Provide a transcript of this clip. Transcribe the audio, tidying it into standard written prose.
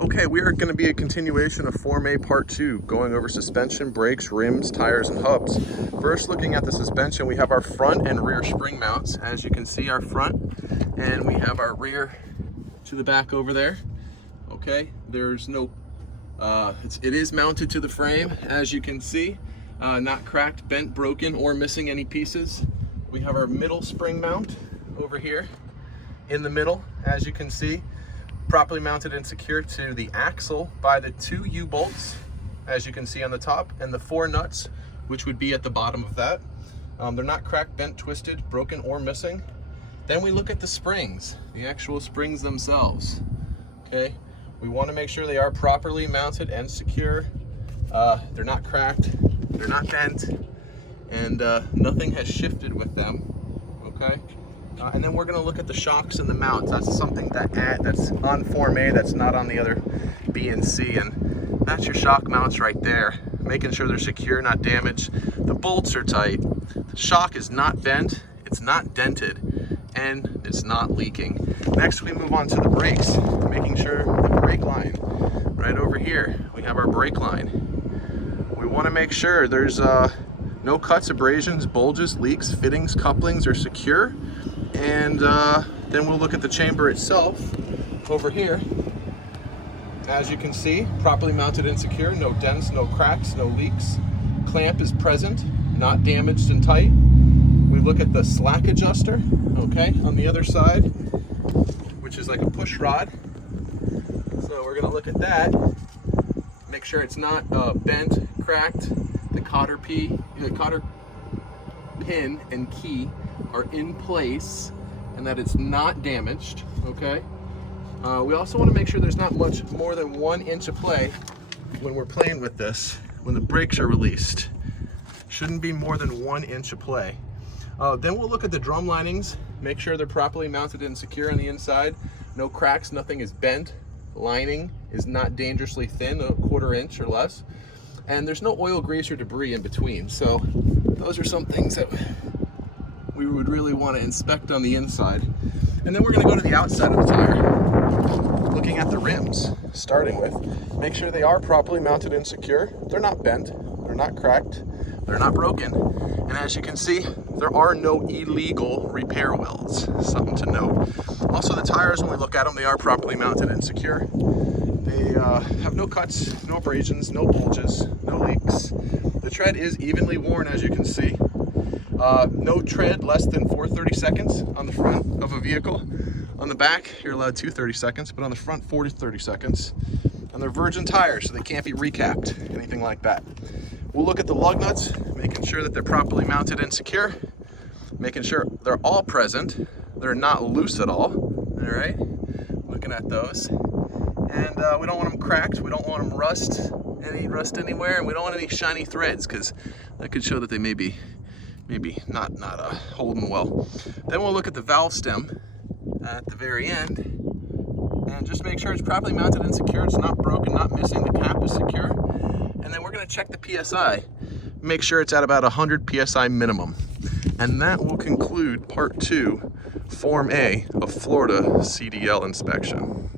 Okay, we are going to be a continuation of Form A Part 2, going over suspension, brakes, rims, tires, and hubs. First, looking at the suspension, we have our front and rear spring mounts. As you can see, our front, and we have our rear to the back over there. Okay, there's no, it is mounted to the frame, as you can see, not cracked, bent, broken, or missing any pieces. We have our middle spring mount over here in the middle, as you can see, properly mounted and secured to the axle by the 2 U-bolts, as you can see on the top, and the 4 nuts, which would be at the bottom of that. They're not cracked, bent, twisted, broken, or missing. Then we look at the springs, the actual springs themselves. Okay, we want to make sure they are properly mounted and secure. They're not cracked, they're not bent, and nothing has shifted with them. Okay. And then we're going to look at the shocks and the mounts. That's something that's on Form A that's not on the other B and C, and that's your shock mounts right there, making sure they're secure, not damaged. The bolts are tight, the shock is not bent, it's not dented, and it's not leaking. Next, we move on to the brakes, making sure the brake line right over here, we have our brake line. We want to make sure there's no cuts, abrasions, bulges, leaks, fittings, couplings are secure. And then we'll look at the chamber itself over here. As you can see, properly mounted and secure, no dents, no cracks, no leaks. Clamp is present, not damaged and tight. We look at the slack adjuster, okay, on the other side, which is like a push rod. So we're gonna look at that, make sure it's not bent, cracked. The cotter pin and key are in place and that it's not damaged. Okay, we also want to make sure there's not much more than 1 inch of play when we're playing with this, when the brakes are released. Shouldn't be more than 1 inch of play. Then we'll look at the drum linings, make sure they're properly mounted and secure on the inside. No cracks, nothing is bent. Lining is not dangerously thin, a 1/4 inch or less, and there's no oil, grease, or debris in between. So those are some things that we would really want to inspect on the inside. And then we're going to go to the outside of the tire, looking at the rims, starting with, make sure they are properly mounted and secure. They're not bent, they're not cracked, they're not broken. And as you can see, there are no illegal repair welds, something to note. Also, the tires, when we look at them, they are properly mounted and secure. They have no cuts, no abrasions, no bulges, no leaks. The tread is evenly worn, as you can see. No tread less than 4/30 seconds on the front of a vehicle. On the back, you're allowed 2/30 seconds, but on the front, 40-30 seconds. And they're virgin tires, so they can't be recapped, anything like that. We'll look at the lug nuts, making sure that they're properly mounted and secure, making sure they're all present, they're not loose at all. All right, looking at those. And we don't want them cracked, we don't want them rust anywhere, and we don't want any shiny threads, because that could show that they may be not holding well. Then we'll look at the valve stem at the very end and just make sure it's properly mounted and secure. It's not broken, not missing. The cap is secure. And then we're going to check the PSI, make sure it's at about 100 PSI minimum. And that will conclude Part 2, Form A of Florida CDL inspection.